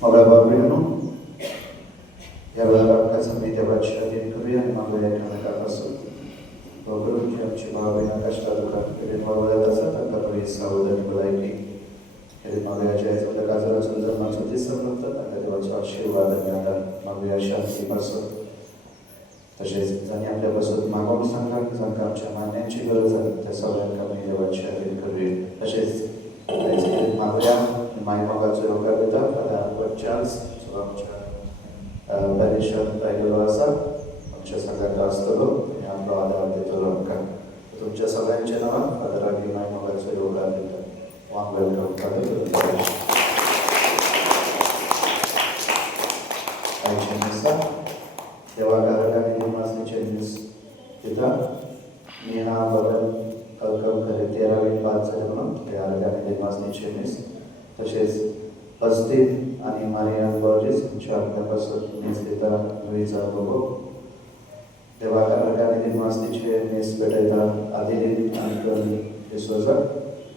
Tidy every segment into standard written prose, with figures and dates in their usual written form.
Moga bărbinu, iar ca să mi debaci din căruia, nu mă voi ca ca pasă. Bărbinu, ce am ceva bine ca și aducă, că mă voi da să că voi să audă cu laici. Că mă voi aceea să de cazul să dăm mă să să nu că de văzut și vada mea, dar mă voi așa să pasă. Takže zania pre pasă, mă am să încam ce mai ne ci vă să te să vedem că mi debaci din căruia. Takže mă voi mai mogę co robić, ale podczas Berishan Tajlasa, podczas Agastolo, ja brada Titoronka. Podczas Avenčena, ale ragi mai mogę co robić. One welcome to aici misa. Dewa garagani dimasni chenis kita. Mina bagan kalkam kare tera bin baat se jana, garagani dimasni chenis. तसेच अस्तित आणि Maria bourgeois यांच्या आपल्यापासून नेसलेला Luisa बघो तेव्हा कारणाने दिनवासनीचे नेस भेटायला आदिली आणि डिसोजा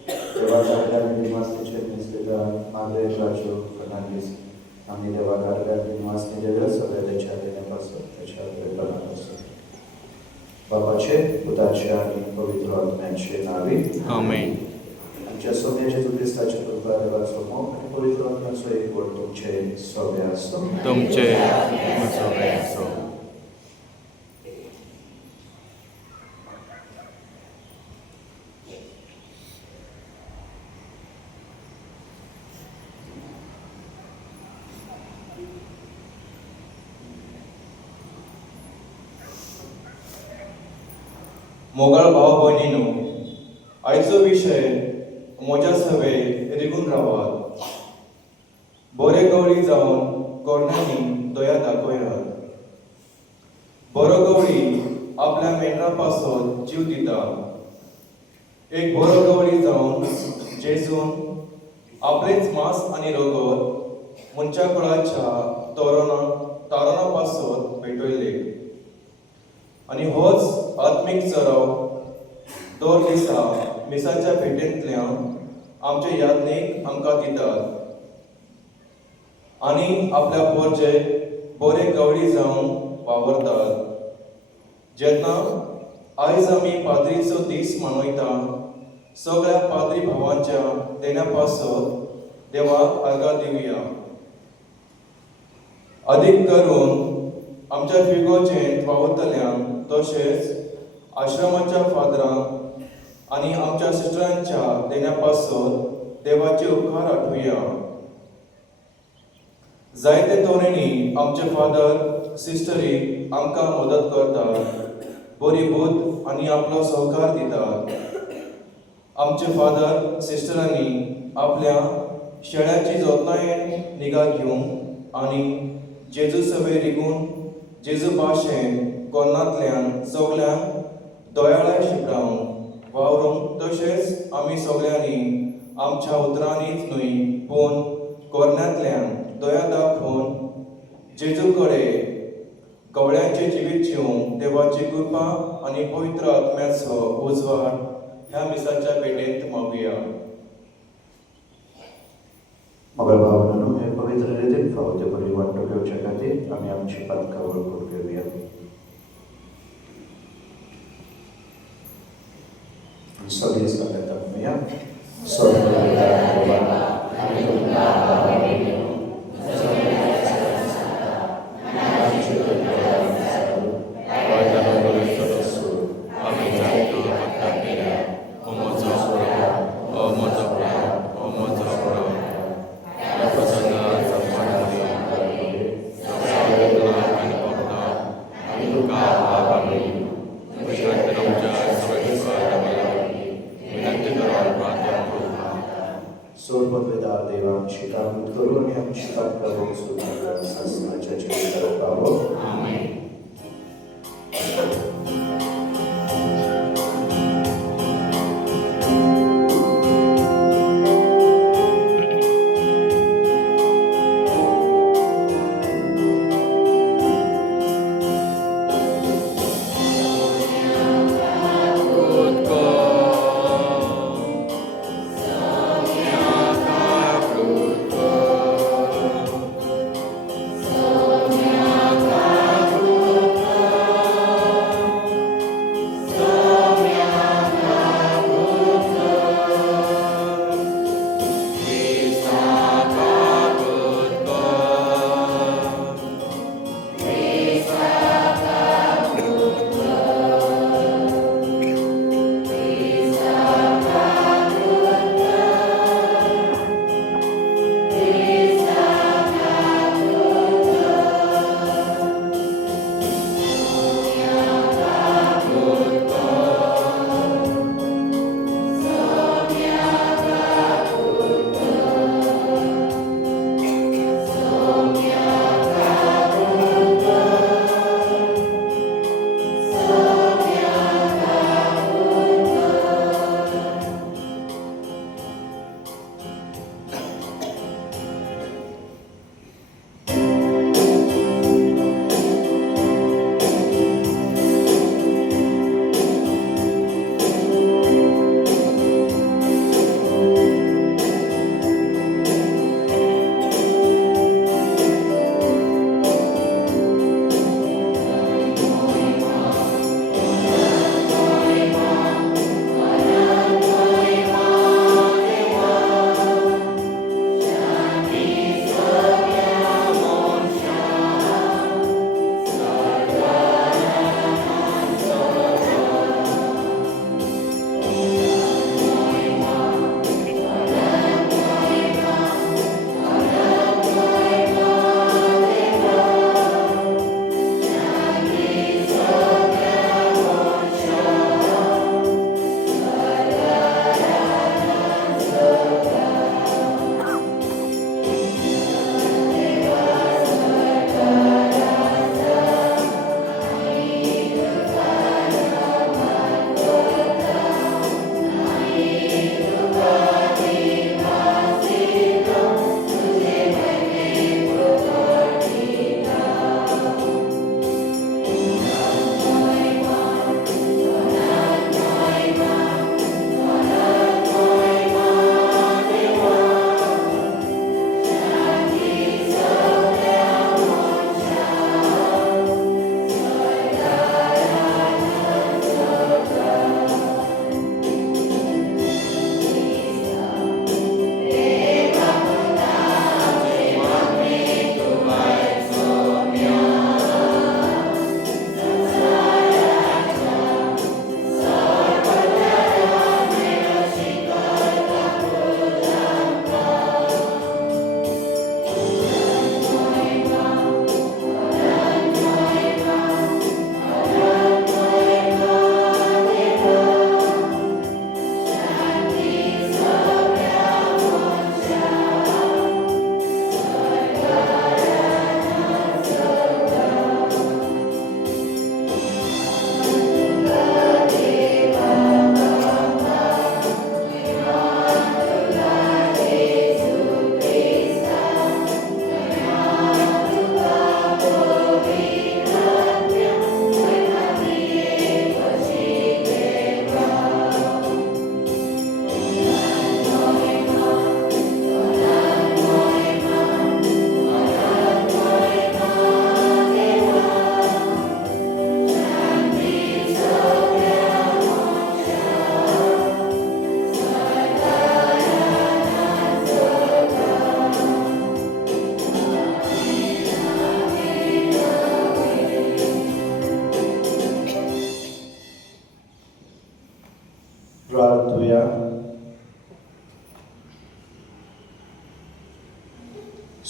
तेव्हा कारणाने दिनवासनीचे नेसलेला मागरे राजू फर्नांडिस आम्ही तेव्हा कारणाने दिनवासनी जगत सगळ्या त्याच्या देण्यापासून त्याच्या भेटण्यापासून बापाचे पुताचे आणि पवित्र आत्म्याचे नावे आमेन. आमच्या सोन्याचे तुक्रिस्ताचे कृपा देवासमोर आणि पवित्र आत्म्याचा एक गोड तुमचे सोबे असो. तुमचे सोबे असो. मोगळ भाव भयणीनो, आयचो विषय मोज्या सवे रिगून रावात. बरे गवळी जावन कोर्णांनी दया दाखयतात. बरो गवळी आपल्या मेंढरा पासत जीव दिता. एक बरो गवळी जावन जेजून आपलेच मांस आनी रगत मनच्या कुळाच्या तारणा पासत पेटयले. आनी होच आत्मीक सराव दर दिसा मिसाच्या भेटेंतल्यान आमचे यादनेक आमकां दितात. आनी आपल्या पोरचे बरे गवळी जावन वावरतात. जेन्ना आयज आमी पाद्रीचो दीस मनयता, सगळ्या पाद्री भावांच्या देण्या पासत देवाक आर्गां दिवया. अदीक करून आमच्या फिगोचेंत वावरतल्यांक तशेंच आश्रमाच्या फादरांक आनी आमच्या सिस्टरांच्या देण्या पासत देवाचे उपकार आठवया. जायते तरेनी आमचे फादर सिस्टरी आमकां मदत करतात, बरी बुद्ध आनी आपलो सहकार दितात. आमचे फादर सिस्टरांनी आपल्या शेळ्यांची जतनायेन निगा घेवंक आनी जेजू सवे रिगून जेजू भाशेन कोर्नांतल्यान सगळ्यांक दोयाळाय शिपरावंक वावरूंक, तशेंच आमी सगळ्यांनी आमच्या उतरांनीच न्हय पूण कोर्नांतल्यान दया दाखोवन जेजू कडेन गवळ्यांचे जिवीत जिवंक देवाची कृपा आनी पवित्र आत्म्याचो उजवाड ह्या मिसाच्या भेटेंत मागुया. मोगळ भावनांनो, हे पवित्र रितीन फावते बरी वांटो घेवचे खातीर आमी आमची पातकां वळखून घेवया. सगळी सांगता म्हणूया. स्वर्गातल्या देवा, आमी तुमकां आभार मानतो. सोबतवेदार देवा आमची कामं करू आणि आमची पातकां वळखून शासनाच्या जिविताक पावो. आमेन. Good God.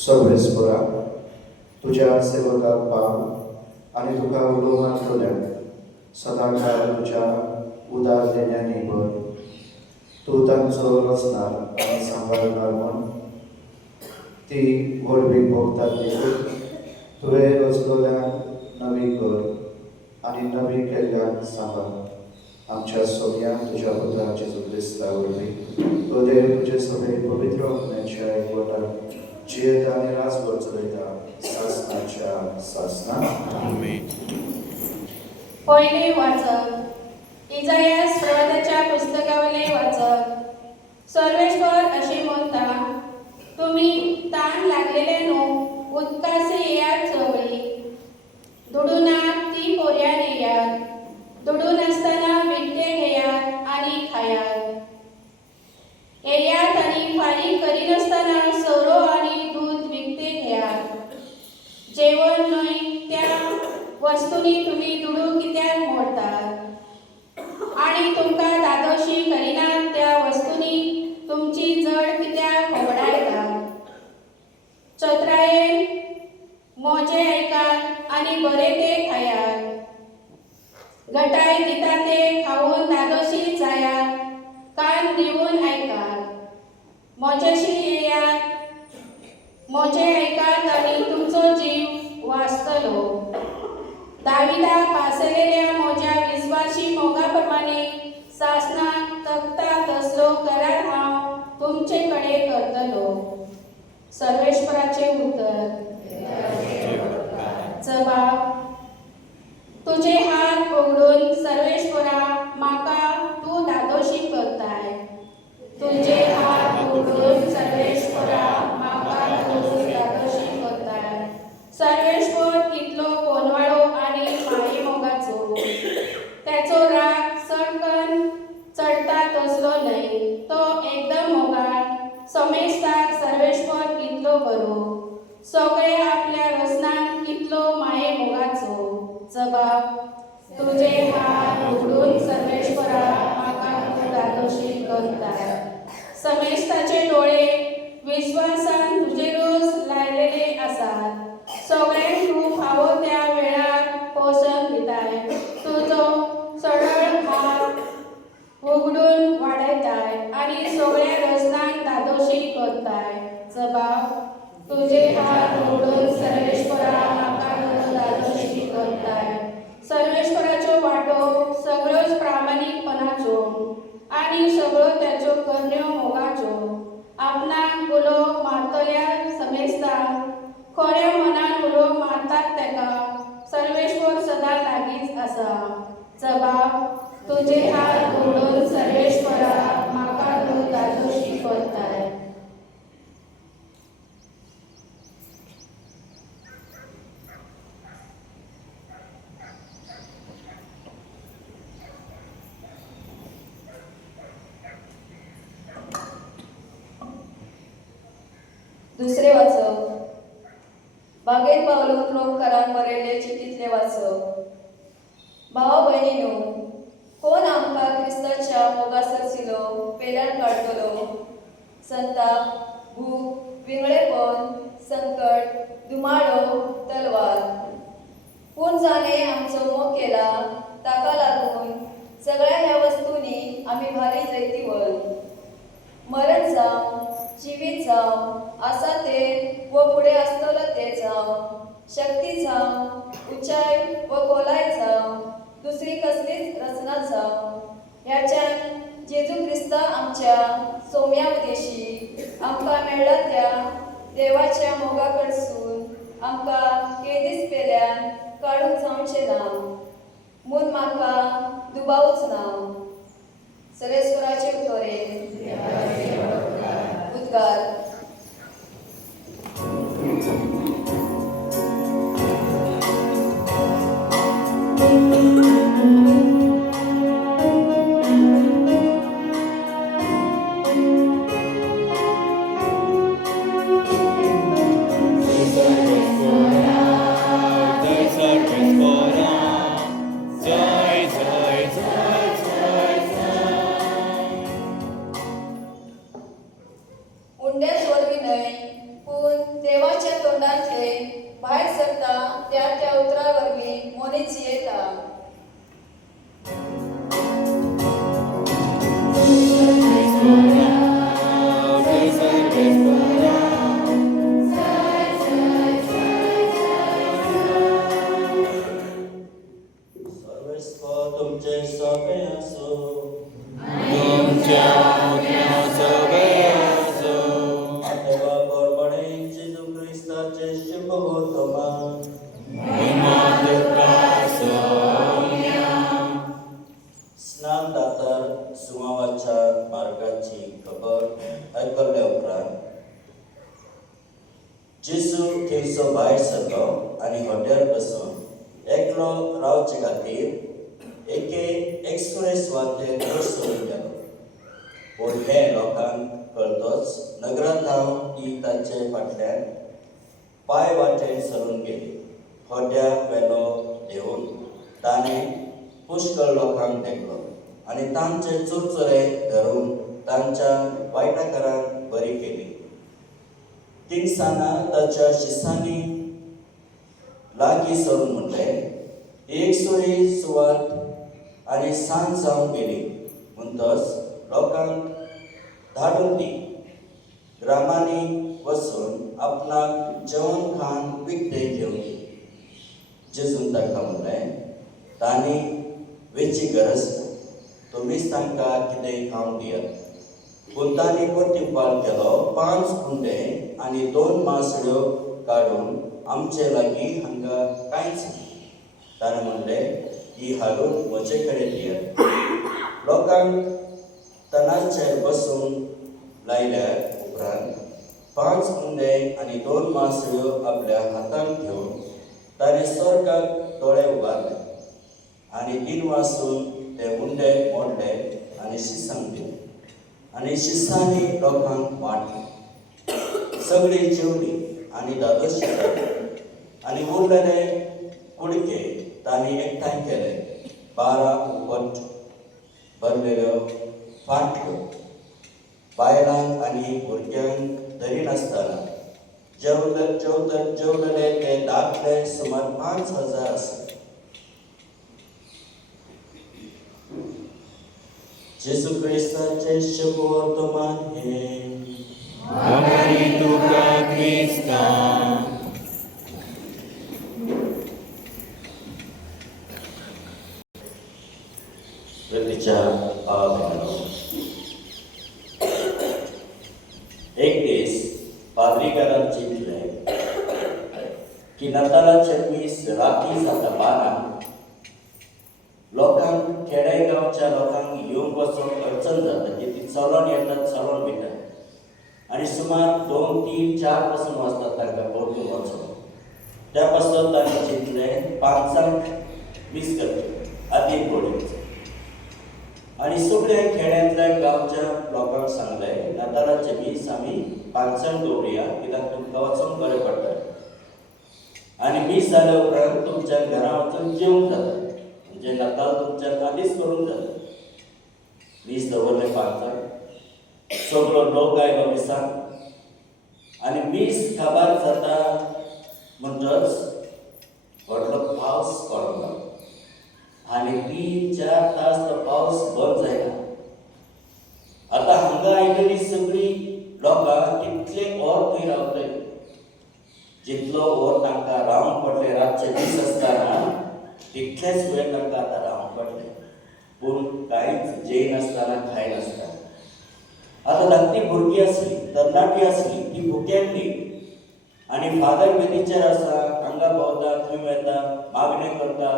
सर्वेस्परा तुझ्या सेवकाक पाव आणि तुका उलोवना ठेवल्यान सदा काळ तुझ्या उदार देण्याने भर. तू तांचो रचणार आणि सांभाळणार म्हण ती व्हडवीक भोगतात देखून तुवें रचलोल्याक नवी कर आणि नवी केल्ल्याक सांबाळ. आमच्या सोय्यांक तुझ्या पुत्रा जेजू क्रिस्ता वरवीं तो देव तुजे सभेक पवित्र आत्म्याच्या एकवटात जियेता आनी रासभर चलयता सासणाच्या सासना. आमेन. पहिले वाचक इजायास प्रवादाच्या पुस्तकावले वाचक. सर्वेश्वर असे म्हणता, तुम्ही ताण लागलेल्यानो उदकाचे येयात चवळी, दुडूनात ती पोरयान येयात, दुडून असताना विकते घेयात आणि खायात. येयात आणि फारी करी नसताना सोरो आणि दूध विकते घेयात. जेवण न्हय त्या वस्तूंनी तुम्ही दुडू कित्याक मोडतात आणि तुमका दादोशी करिनात त्या वस्तूंनी तुमची जड कित्याक होबडायतात. चत्रायेन मोजे ऐकात आणि बरे ते खायात. घटाय दिता ते खाऊन दादोशी जायात, कान दिवून ऐकात. मोजेशी येयात, मोजे ऐकात आणि तुमचो जीव वाचतलो. दाविदा पासलेल्या मोज्या विश्वासी मोगा प्रमाणे सासनाक तकता तसलो करार हांव तुमचे कडे करतलो. सर्वेश्वराचे उत्तर. जबाब. तुझे हात उघडून सर्वेश्वरा म्हाका तू दादोशी करताय. तुझे हात उघडून सर्वेश्वरा म्हाका तू दादोशी करताय. सर्वेश्वर कितलो कोनवाळो आणि माये मोगाचो. त्याचो राग चडकन चडता तसलो न्हय, तो एकदम मोगान समेस्ताक सर्वेश्वर कितलो बरो. सगळे आपल्या रचनाक कितलो माये मोगाचो. जबाब. तुझे हात उघडून सर्वेश्वरा म्हाका तू दादोशी करताय. समेस्ताचे डोळे विश्वासान तुजेरूच लायलेले आसात. सगळ्यांक तू फावो त्या वेळार पोसन दिताय. तुजो सरळ हात उगडून वाडयताय आणि सगळ्या रचनांक दादोशी करताय. जबाब. तुझे हात उगडून सर्वेश्वरा म्हाका तू दादोशी करताय. सर्वेश्वराचो वाटो सगळोच प्रामाणिकपणाचो आणि सगळो त्याचो करण्यो मोगाचो. आपणाक उलो मारतल्या समेस्तांक खऱ्या मनान उलो मारतात तेका सर्वेश्वर सदा लागींच आसा. जबाब. तुझे हात उगडून सर्वेश्वरा म्हाका तू दादोशी करताय. दुसरे वाचक. बागेत पावलून रोमकारान बरयले चिठीतले वाचक. भावा भयणीनो, कोण आमकां क्रिस्ताच्या मोगासरसिलो पेल्यान काडटलो? संताप, भूक, विंगळेपण, संकट, दुमाळो, तलवार. पूण जाणें आमचो मोग केला ताका लागून सगळ्या ह्या वस्तूंनी आमी भारी जैतिवल. मरण जावं, जिवीत जावं, आसा ते व फुडें आसतलो ते जावं, शक्ती जावं, उंचाय व खोलाय जावं, दुसरी कसलीच रचना जावं, ह्याच्यान जेजू क्रिस्ता आमच्या सोम्या उदेशी आमकां मेळ्ळा त्या देवाच्या मोगा कडसून आमकां केदीस पेल्यान काडूंक जावचें ना म्हूण म्हाका दुबावूच ना. सर्वेश्वराचे उतोरे. उद्गार. उंड्या सोडवी न्हय, पूण देवाच्या तोंडातले भायर सरता त्या त्या उतरा वरवीं मोनीच येता. सर्वस्व तुमचे सोपे असो. तुमच्या आज्ञा सगळे असो. देवा बरोबरे जेजू ख्रिस्ताचे शुभ वर्तमान. महिमा तुका सौम्या. स्नानदातर सुवावाच्या मार्गाची खबर आयकल्या उपरांत जेजू थंयसो भायर सरलो आनी हॉटेल बसून एकलो रावचे खातीर एके एक्सप्रेस वाटेर बसून गेलो. पूण हे लोकांक कळतोच नगरांत धांवन ती ताचे फाटल्यान पांय वाटेर सरून गेली. हॉट्याक वेलो देऊन ताणें पुष्कळ लोकांक देखलो आनी तांचे चुरचुरे धरून तांच्या वायटाकारांक बरी केली. तिनसाना ताच्या शिसांनी लागीं सरून म्हणलें, एक सुरी सुवात आनी सांज जावन गेली. म्हणटच लोकांक धाडून दी ग्रामांनी वचून आपणाक जेवण खाण विकतें घेवन दी. जेजून ताका म्हणलें, तांणी वेची गरज ना, तुमीच तांकां कितेंय खावंक दियात. पूण तांणी प्रतिपाल केलो, 5 कुंडे आनी 2 मासड्यो काडून आमचे लागीं हांगा कांयच ना. ताणें म्हणलें, ही हाडून म्हजे कडेन दियात. लोकांक तणाचेर बसून लायल्यार उपरांत 5 कुंडे आनी 2 मासड्यो आपल्या हातांत घेवन ताणें स्वर्गाक दोळे उबारले आनी तीन वासून ते उंडे मोडले आनी शिसांक दिले आनी शिसांनी लोकांक वांटले. सगळीं जेवली आनी धादोस जाली आनी उरलेले कुडके तांणी एकठांय केले. 12 उपट भरलेल्यो फाटल्यो बायलांक आनी भुरग्यांक धरिनासतना जेवलेले ते दादले सुमार 5,000 आसले. जेजू ख्रिस्ताचे शुभ वर्तमान हे. आभारी तुका ख्रिस्ता. प्रतिचार भाव. एक दीस पाद्रीकारान चिंतले की नातालाचे दीस राती जाता 12 लोकांक खेडेगांवच्या लोकांक येवंक वचोंक अडचण जाता. ती चलून येतात, चलून वयतात आनी सुमार 2, 3, 4 पासून वचतात तांकां परतून वचोंक. त्या पासून ताणें चिंतलें 5 मीस करचे आदीक पडून आनी सगळ्या खेड्यांतल्या गांवच्या लोकांक सांगलें, नातालाचे दीस आमी 5 दवरुया, कित्याक तुमकां वचोंक बरें पडटा. आनी मीस जाल्या उपरांत तुमच्या घरा वचून जेवंक जाता. म्हणजे नाताल तुमच्यान आदींच करूंक जाता. मीस दवरले 5 सगळो लोक आयलो मिसाक आनी मीस काबार जाता म्हणटच व्हडलो पावस पडूंक लागलो आनी 3-4 तास तो पावस बंद जायना. आतां हांगा आयिल्लीं सगळीं लोकां कितले ओर थंय रावतले. जितलो ओर तांकां रावंक पडले रातचे दीस आसतना तितलेच वेळ तांकां आतां रावंक पडले. पूण कांयच जेयनासतना खायनासतना. आतां धाकटी भुरगीं आसली, तरणाटी आसली, ती भुकेल्ली आनी फादर वेदीचेर आसा, हांगा भोंवता, थंय वता, मागणें करता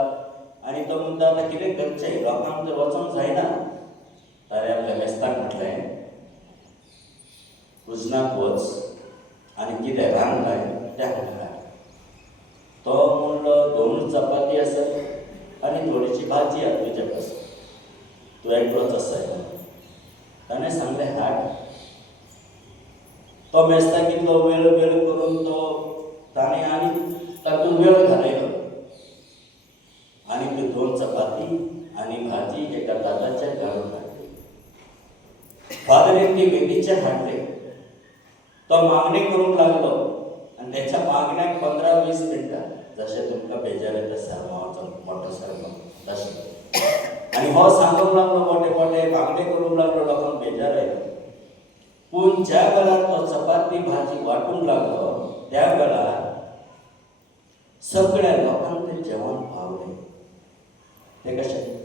आनी तो म्हणटा आतां कितें करचें, लोकांक तर वचोंक जायना. ताणें आपल्या मेस्ताक म्हटलें, उजनाक वच आनी कितें रान लाय तें हांगा. तो म्हणलो 2 चपाती आसत आनी थोडीशी भाजी आसा तुजे पासून, तूं एकलोच आसा. ताणें सांगलें हाड. तो मेस्ताक इतलो वेळ करून ताणें आनी तातूंत वेळ घालयलो आनी त्यो 2 चपाती आनी भाजी एका दादाचेर घालून हाडली. फादरीन ती वेदीचेर हाडले. तो मागणी करूंक लागलो आनी आणि त्याच्या मागण्याक 15-20 मिनिटां जशें तुमकां बेजार येता सरमाचो मोठो सरमो तशें आणि हो सांगूंक लागलो मोठे मोठे बांगडे करूंक लागलो लोकांक बेजार आयलो. पूण ज्या वेळार तो चपाती भाजी वाटूंक लागलो त्या वेळार सगळ्या लोकांक तें जेवण पावलें. तें कशें?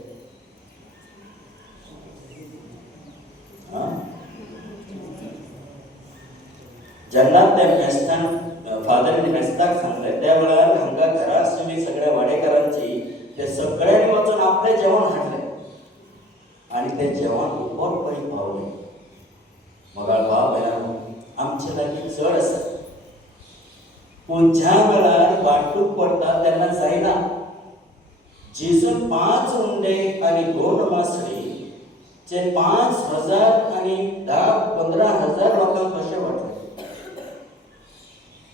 जेन्ना ते मेस्तान फादरान मेस्ताक सांगलें त्या वेळार हांगा घरा आशिल्ली सगळ्या वाडेकारांची ते सगळ्यांनी वचून आपलें जेवण हाडलें आनी तें जेवण उपोटपणी पावलें. मोगाळ भाव भयणानो, आमचे लागीं चड आसा पूण ज्या वेळार वांटूक पडटा तेन्ना जायना. जेजून 5 उंडे आनी 2 मासळी जे 5,000 आनी 10-15,000 लोकांक कशें वाटलें.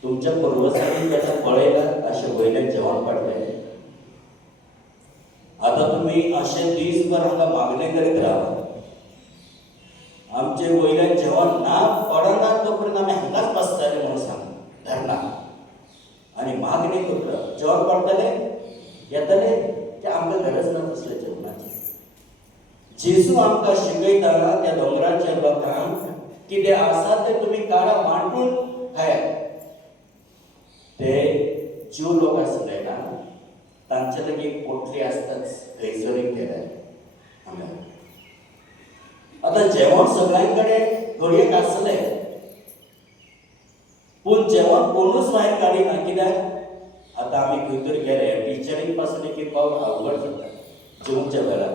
तुमच्या पूर्वजांनी तेन्ना पळयलां अशें वयलें जेवण पडलें. आतां तुमी अशें दीसभर हांगा मागणी करीत रावा. आमचे वयलें जेवण ना पडना तोपर्यंत आमी हांगाच बसतले म्हणून सांग धरना आनी मागणी करता. जेवण पडटलें येतले ते आमकां गरज ना तसले जेवणाची. जेजू आमकां शिकयता त्या दोंगराच्या लोकांक कितें आसा तें तुमी काडा वांटून खायात. ते ज्यू लोक आसले ना तांचे लागीं पोटली आसताच खंयसरी गेल्यार हांगा. आतां जेवण सगळ्यां कडेन घडयेक आसलें पूण जेवण कोणूच भायर काडिना. कित्याक आतां आमी खंय तरी गेले टिचरीक पासून एक पावल अवघड जाता. जेवच्या वेळार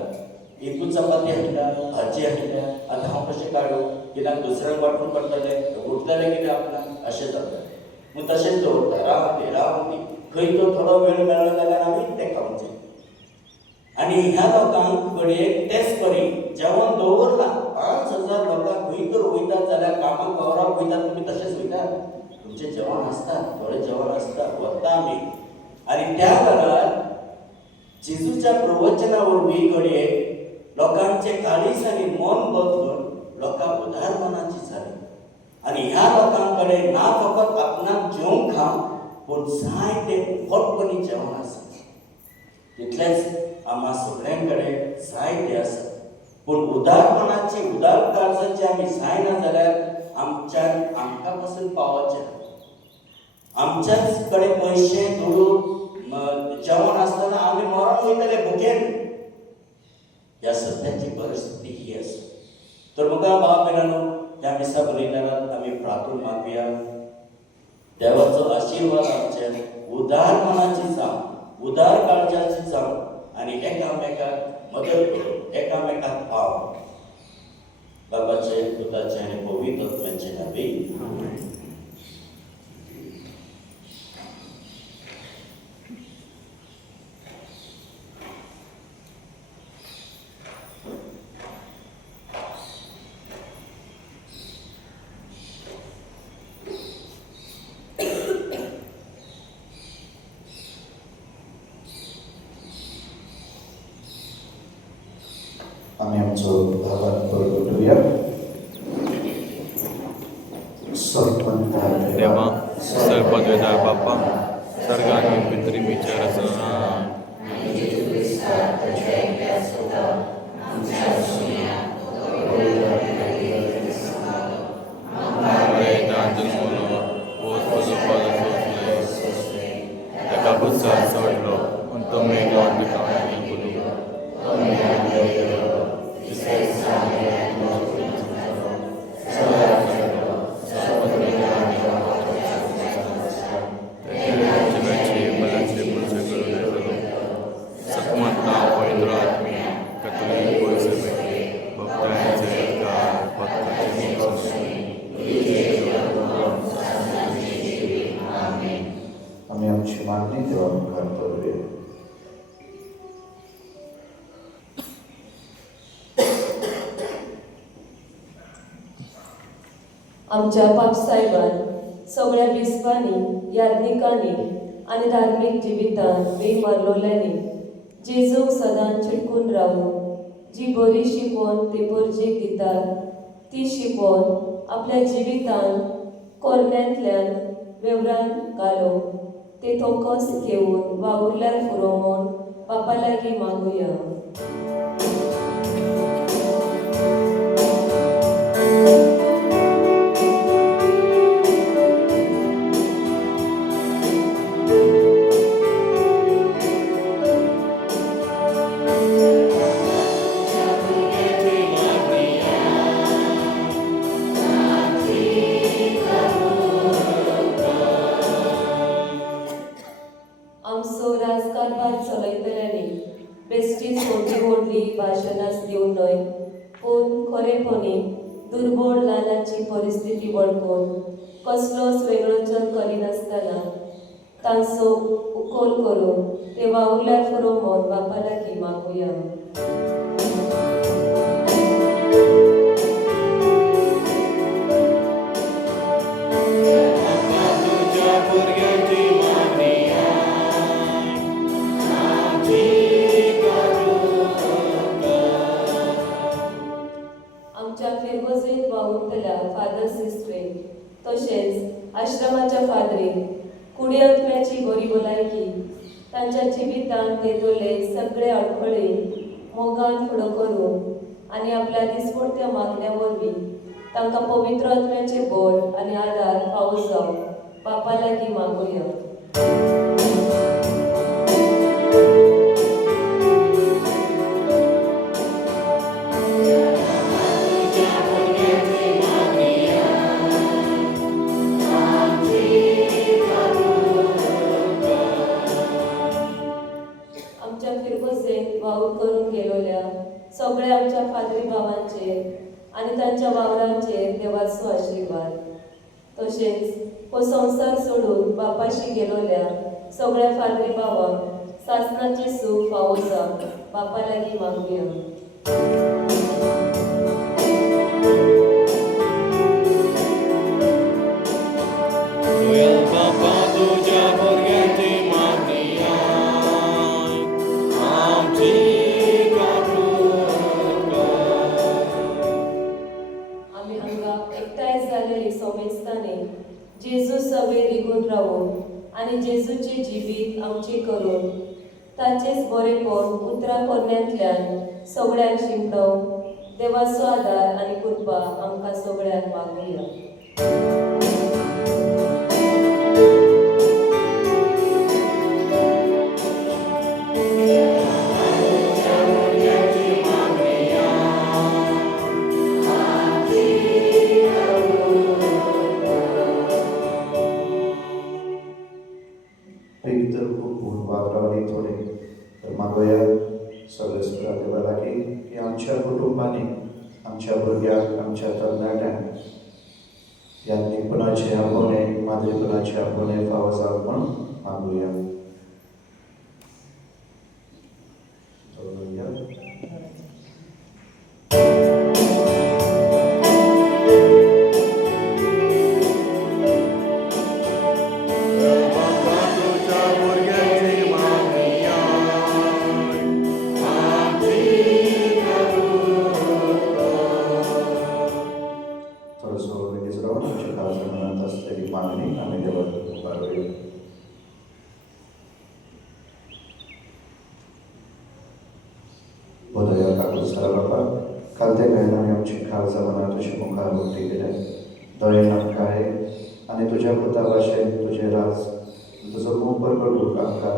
एकूच चपाती हाडटा भाजी हाडटा आतां हांव कशें काडूं कित्याक दुसऱ्यांक वांटून पडटलें उरतलें कितें आपणाक अशें जाता. पूण तशेंच दवरता रावन दी खंय तो थोडो वेळ मेळ्ळो जाल्यार आमी तें खावचें. आनी ह्या लोकांक कडेन तेच परी जेवण दवरलां. 5,000 लोकांक खंय तर वयतात जाल्यार कामाक वावराक वयतात तुमी तशेंच वयतात. तुमचें जेवण आसता थोडें जेवण आसता वता आमी. आनी त्या वेळार जेजूच्या प्रवचना वरवीं घडये लोकांचे काळीज आनी मन बदलून लोकां उदार मनाची जाली. आनी ह्या लोकां कडेन ना फकत आपणाक जेवंक खावं पूण जाय तें उपोटपणी जेवण आसा. तितलेंच आम्हा सगळ्यां कडेन जाय तें आसा पूण उदार मनाची उदार काळजाची आमी जायना जाल्यार आमकां पासून पावचें ना. आमच्याच कडेन पयशे दुडून जेवण आसतना आमी मरून वयतले भुकेन. ह्या सद्याची परिस्थिती ही आसा. तर म्हाका भाव भयणानो ह्या दिसा बलिदानांत आमी प्रार्थना मागुया. देवाचो आशिर्वाद आमचेर उदार मनाची जावं उदार काळजाची जावं आनी एकामेकाक मदत करून एकामेकाक पाव बाबाचे पुताचे आनी पवित्र आत्म्याचे नांवान. आम्ही आमचो भावात परतूया. देवा सर्पद्वेदार बाप्पा सर्गांनी पितरी विचार आम्ही आमची मागणी देवा मुखार करूया. आमच्या बापसाहेबान सगळ्या बिस्पांनी याज्ञिकांनी आनी धार्मीक जिवितान वेळ मारलोल्यांनी जेजूक सदां चिडकून रावून जी बरी शिकवण ते परजेक दितात ती शिकवण आपल्या जिवितान कोरण्यांतल्यान वेवरान घालो ते थोकस घेवन वावुरल्यार पुरो म्हूण बापा लागीं मागुया. आमचो राजकारभार चलयतल्यांनी बेश्टीच व्हडली व्हडली भाशणां दिवं न्हय, पूण खरेपणी दुर्बळ ल्हानाची परिस्थिती वळखून कसलोच वेगळोचन करिनासतना तांचो उखोल करून ते वावुरल्यार पुरो म्हूण बापा लागीं मागुया. आमच्या फिरगोजेंत वावुरतल्या फादर सिस्टरीक तशेंच आश्रमाच्या फादरीक कुडी आत्म्याची बरी भलायकी तांच्या जिवितांत तेतोले सगळे अडखळी मोगान फुडो करून आनी आपल्या दिसपट्ट्या मागण्या वरवीं तांकां पवित्र आत्म्याचे बळ आनी आदार फावो जावं बापा लागीं मागुया. आमच्या फिरगोजेंत वावूर करून गेलोल्या सगळ्या आमच्या फादरी भावांचेर आनी तांच्या वावरांचेर देवाचो आशिर्वाद. तशेंच हो संवसार सोडून बापाशी गेलोल्या सगळ्या फादरी भावांक सासणाचे सूख फावो जावं बापा लागीं मागुया. आमी हांगा एकठांय जालेली सोमेस्तांनी जेजू सवे रिगून रावून आनी जेजूचे जिवीत आमचे करून ताचेच बरेपण उतरां कोरण्यांतल्यान सगळ्यांक शिंपडव देवाचो आदार आनी कृपा आमकां सगळ्यांक मागुया. एक तर खूप वावरावली थोडे तर मागोया सगळे देवा लागीं की आमच्या कुटुंबांनी आमच्या भुरग्यांक आमच्या तरणाट्यांक याज्ञिकपणाचे आपोवणे माद्रीपणाचे आपोवणे फावो जावं म्हूण मागुया. मागणी आम्ही देवाला उभारूया. बोधया काकू सरा बाबा काल ते घायनाने आमची खालसा मना तुझी मुखार उक्ती केल्या दयेन आमकां आहे आनी तुज्या पुता भाशेन तुझे राज तुजो मोग परगडूंक आमकां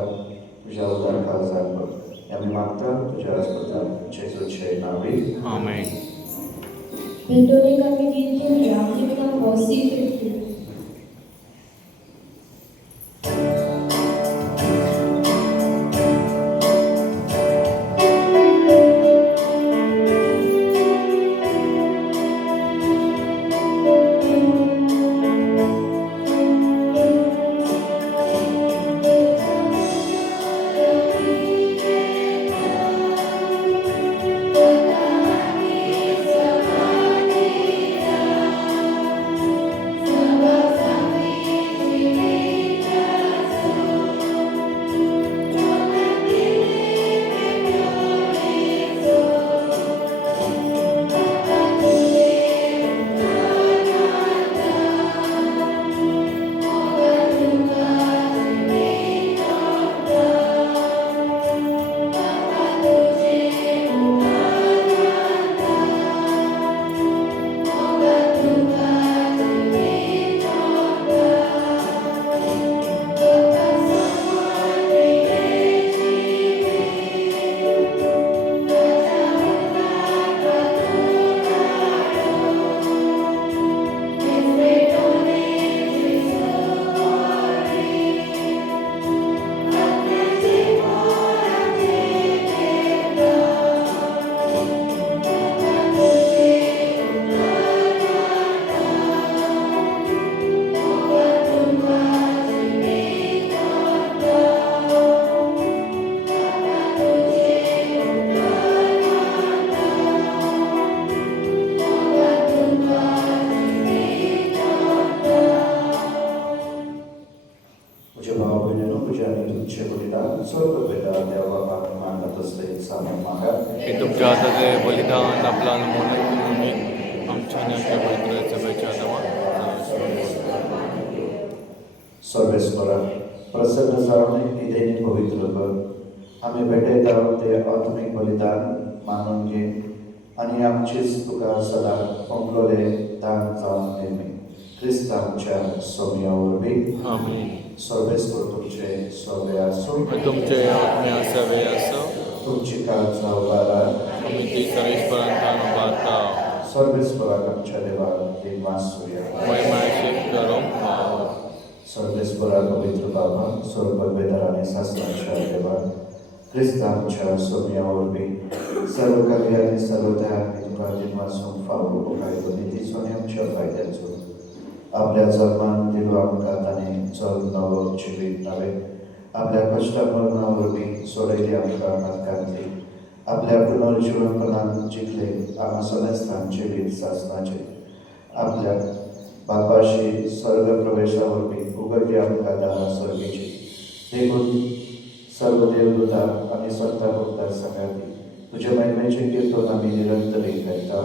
तुज्या उदार खालसाक बघ आमी मागता तुज्या राजपुतान जेजूचे नांवी आमेन. भेटोले कमी गीत घेऊया किंवा बॉसी करतो. Thank तुझे आणि तुझे बलिदान स्वर्ग बेटा देवाबापाक मानत असले सामान मागा हे तुमच्या हाताचे बलिदान आपला म्हणून आमच्या न्याच्या पवित्र सभेच्या सर्वेश्वरा प्रसन्न जाऊन इदेनी पवित्र कर आम्ही भेटयता ते आत्मिक बलिदान मानून घे आणि आमचीच तुका सदा पंगलोले दान जाऊन नेहमी ख्रिस्तांच्या सोम्यावर बी आम्ही सर्वेश्वर तुमचे सोवे असो तुमचे आत्म्या सवे असो तुमची काळजा उभारा आम्ही ती सर्वेश्वरांचा वार्ता सर्वेश्वराक आमच्या देवा देवासूया महिमाशिक करो सर्वेश्वरा पवित्र बाबा स्वर्ग बेदाराने शास्त्रांच्या देवा ख्रिस्तांच्या सोम्यावर बी सर्व कार्य आणि सर्व त्या तुका दिनवासून फावो उपाय निधी सोने आमच्या फायद्याचो आपल्या जन्मान दिलो आमकां ताणें चल नवो जिवीत नवे आपल्या कश्ट मरणावर बी सोडयली आमकां नातकांतली आपल्या पुनर्जीवनपणान जिखले आम्हा समेस्तान जिवीत सासनाचे आपल्या बापाशी स्वर्ग प्रवेशावर बी उगडली आमकां दारां स्वर्गीची देखून सर्व देवदूता आणि संता भक्तां संगाती तुझ्या महिमेचे कीर्तन आम्ही निरंतर ऐकता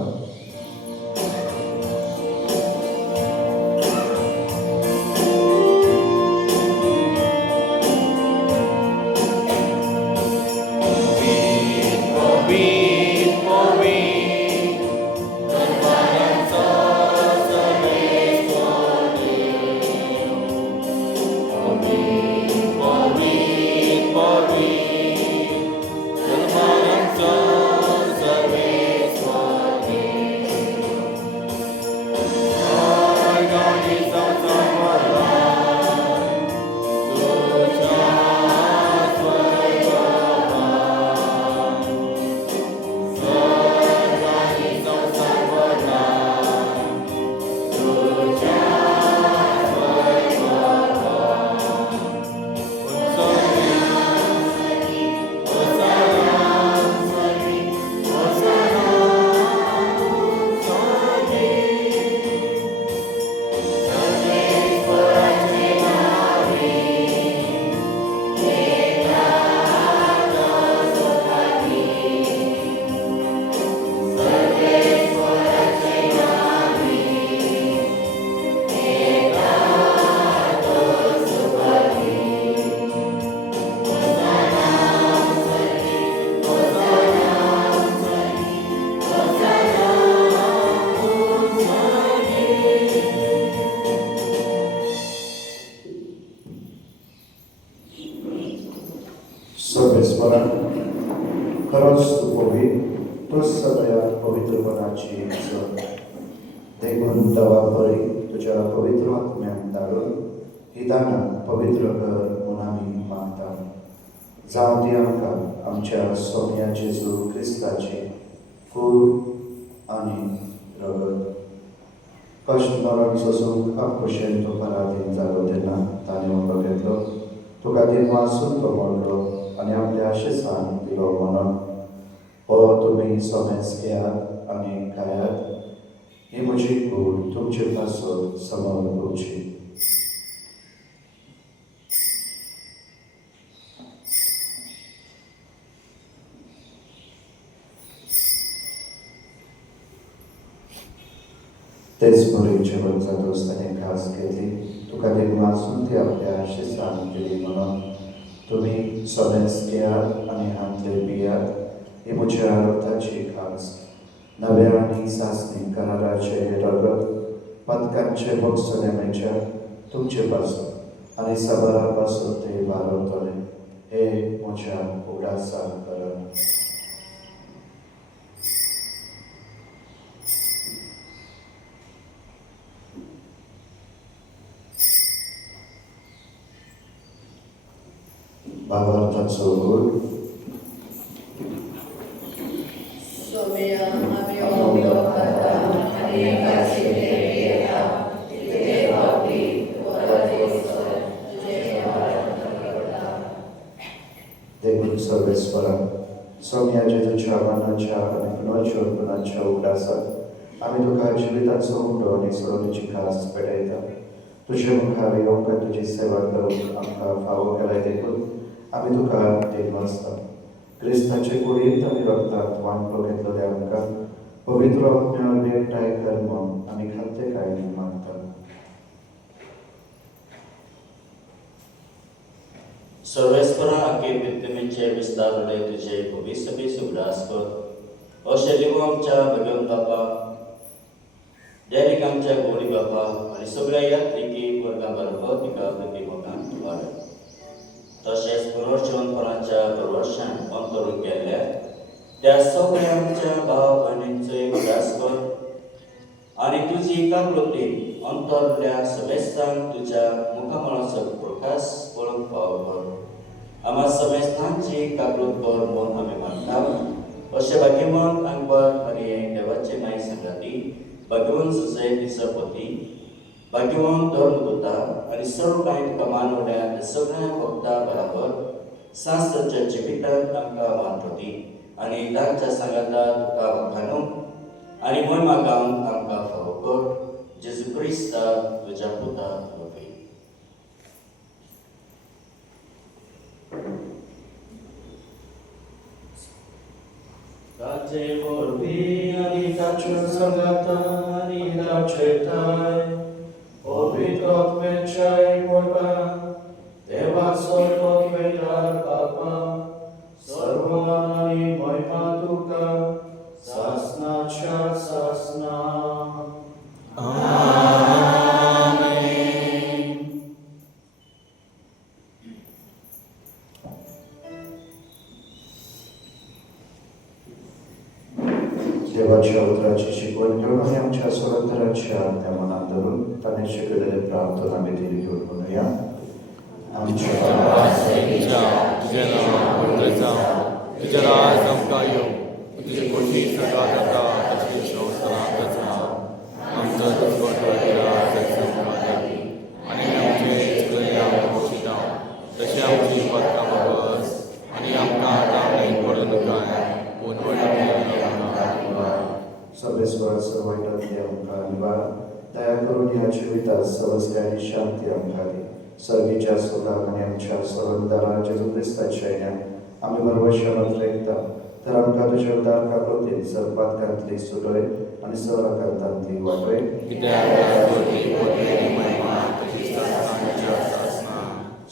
सर्वेश्वरा खरोच तू तूच सगळ्या पवित्रपणाची देखून दवा बरी तुझ्या पवित्र आत्म्याक धाडून ही दानां पवित्र कर म्हणून आमी मागता जावं ती आमकां आमच्या सोम्या जेजू क्रिस्ताची कूड आनी रगत कश्ट मरण सोसूंक आमकुशेन तो पराधीन जालो तेन्ना ताणें उबो घेतलो तुका दिन वाचून तो मोडलो आनी आपल्या आशेसान दिलो म्हणून हो तुमी सोमेस घेयात आनी खायात ही म्हजी कूड तुमचे पासत समोर दवरची तेच बरे जेवण जातोच ताणें घास घेतली तुका दिन वाचून ती आपल्या आशेसान दिली म्हणून तुम्ही सोमेस घेयात आनी हांतले पियात ही म्हज्या रगताची घास नव्या आनी सासणी कराराचे रगत पदकांचे भोगसनेमेच्या तुमचे पासून आनी सबरा पासून ते वारवतले हे म्हज्या उडासा करण भावार्थाचो गूढ सोमया आम्ही ओंबियो करता आणि एकाचे देवी येता तिथे बापी वरदेश्वर तुझे करता देखून सर्वेश्वरा सोम्या जेजूच्या मनाच्या आणि पुनर्जीवनपणाच्या उगडासात आम्ही तुका जिविताचो उगडो आणि सोडवणीची खास पेटयता तुझे मुखार येवंक तुजी सेवा करून आमकां फावो केलाय देखून आमी तुका देवनासता. क्रिस्ताचे कुडींत आमी रगतांत वांटो घेतलेले आमकां पवित्र आत्म्यान एकठांय कर म्हूण आमी खाद्य काय मागता. सर्वेस्परा आगे विद्यमेचे विस्तारले तुझे भविष्य उदास कर. अशें लिहून आमच्या भगवन बापा डेरीक आमच्या गोडी बापा आनी सगळ्या यात्रिकी वर्गां बरोबर तिका प्रतिमोगान वाड. तशेंच पुनर्जीवनपणाच्या भरवशान अंतरून गेल्ल्या त्या सगळ्या आमच्या भाव भयणींचोय उदास कर आनी तुजी काकुळटी अंतरल्या समेस्तांक तुज्या मुखामळाचो प्रकाश पळोवंक फावो कर. आम्हा समेस्तांची काकुळट कर म्हूण आमी मागता. अशें भाग्यवान आंगवार आनी देवाचे माय संगाती भाग्यवान सुसय तिचो पती भाग्यवान धर्मदूता आनी सर्व कांय तुका मानवड्या सगळ्या भक्तां बरोबर सांस्ताच्या जिवितांत आमकां वांटोती आनी तांच्या सांगाता तुका वखाणूंक आनी महिमा गावंक आमकां फावो कर. जेजू क्रिस्ता तुज्या पुता वगैरे. ताचे वरवीं आनी ताच्या सांगाता आनी ताचे ताय पवित्र आत्म्याच्या एकवटान देवा स्वर्ग मेळटार बापा सर्वमान आनी महिमा तुका सासनाच्या सासना. देवाच्या उतराची शिकवण घेऊन आणि आमच्या स्वतंत्राच्या त्या मनात धरून ताने शिकवलेले प्रार्थना आम्ही दिली घेऊन म्हणूया. आमच्या तुझे नाव उठले जावं, तुझे राज आमकां येवं, तुझे कोटी सगळ्यात येता तशी संवसारांत जावं. आमचो दिसवटो आनी आमचे चुकलेले आमकां बक्षितां तशें आमची पदकां बस आनी आमकां आतां पडूं नकाय पूण सर्वेश्वर सर्वांतले आमकां निवार दया करून ह्या जिवितात समस्या आनी शांती आमकां दी. सर्गीच्या सुखाक आनी आमच्या सरदारा जेजू क्रिस्ताच्या येण्यान आमी भरवशान रेखता तर आमकां तुज्या उदार काकुळटीन सर्पातकांतली सुटय आनी सराकांतांतली वाटय.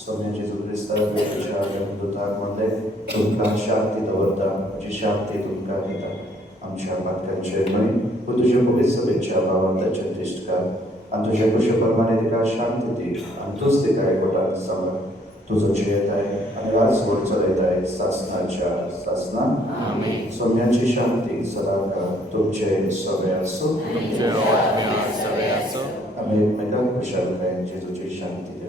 सोम्या जेजू क्रिस्ता तुज्या देवदूताक म्हणले तुमकां शांती दवरता, म्हजी शांती तुमकां दिता. आमच्या पातकांचेर न्हय पूण तुज्या पवित्र सभेच्या भावांताचेर दिश्ट कर आनी तुज्या कुशे प्रमाणे तिका शांती दी आनी तूंच तिका एकवटान सांबाळ. तुजो जियेताय आनी वाजवण चलयताय सासनाच्या सासना. सोम्याची शांती सदांकाळ तुमचे सगळे आसूं. आमी एकमेकांक खुशालकायेन जेजूची शांती दिली.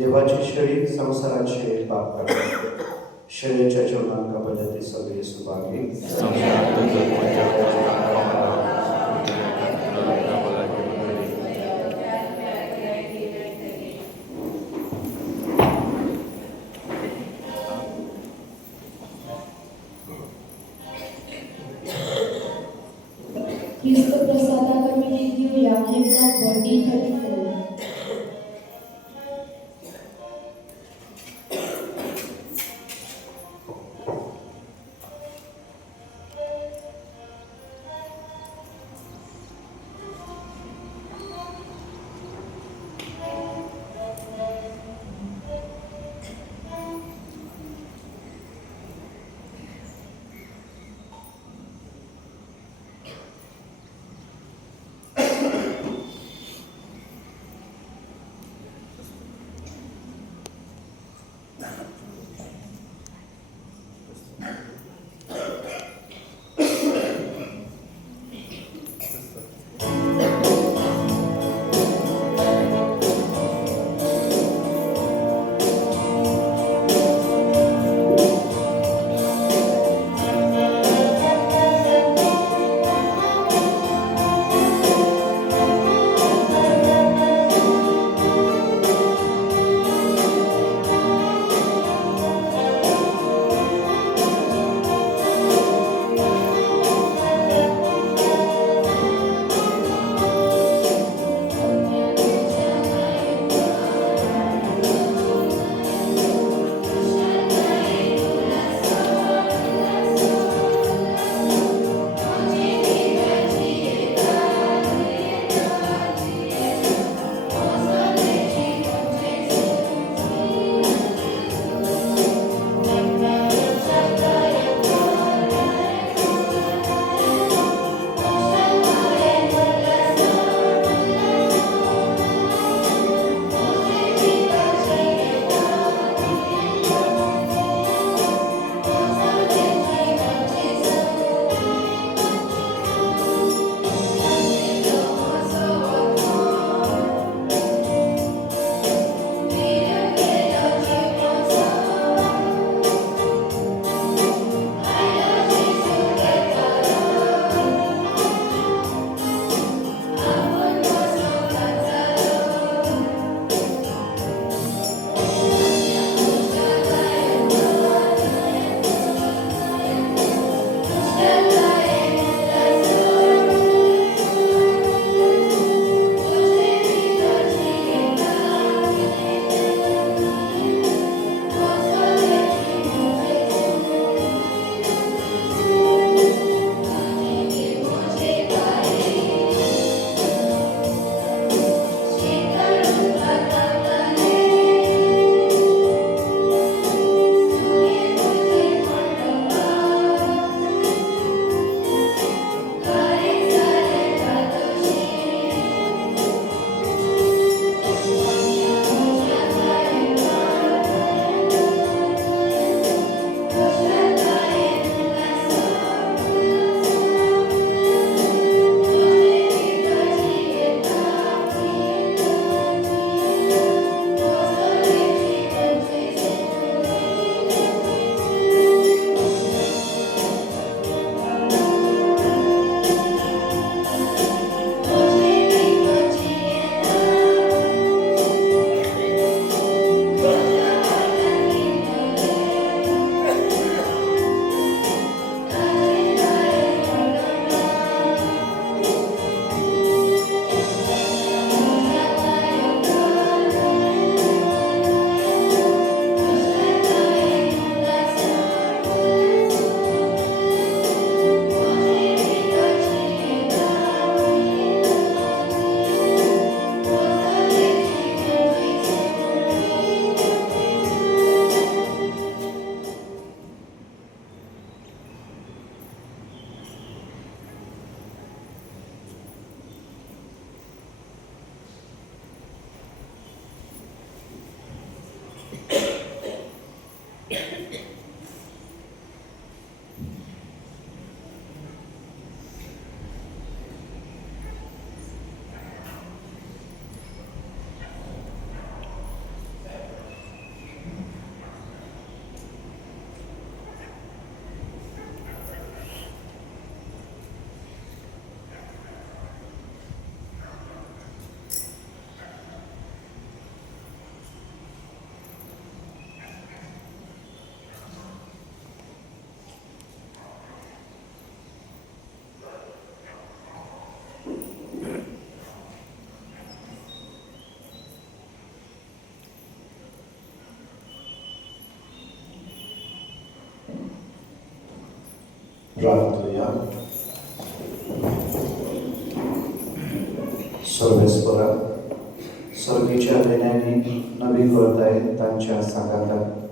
देवाची शेळी संसाराचे पाप करता. शेळेच्या जेवणाक कापल्या ती सगळी सुभागी. Cristo प्रसादा कमी दिवया हेचा बॉडी 34. प्रार्थूया. सर्वेस्परा सर्गीच्या देण्यानी नवी करताय तांच्या सांगातात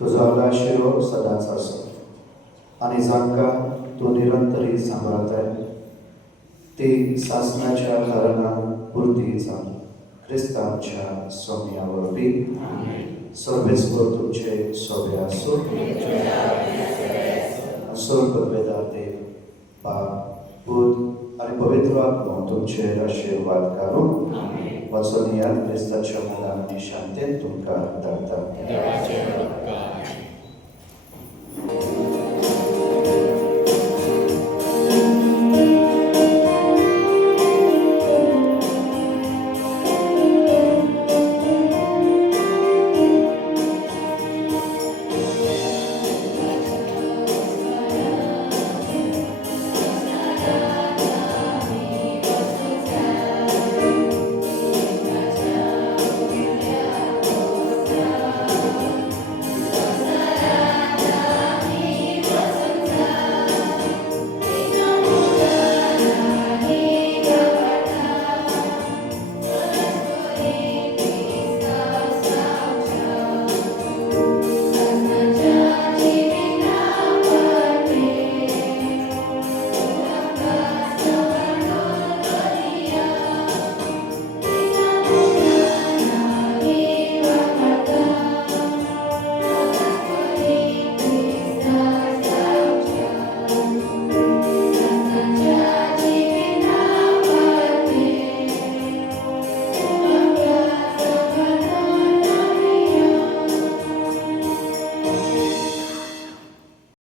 तुझा आशिरो सदाच असो आणि जांका तू निरंतरी सांभाळताय ती शासनाच्या कारणान पुर्तीचा ख्रिस्तांच्या सौम्यावरवी सर्वेस्पर तुमचे सोबे असो स्वर्गवेदाते बाप पुत आणि पवित्र आत्मा तुमचे आशीर्वाद करून वचनीय ख्रिस्ताच्या मुलांनी शांतीत तुमका धाडटा. देवाचे उपकार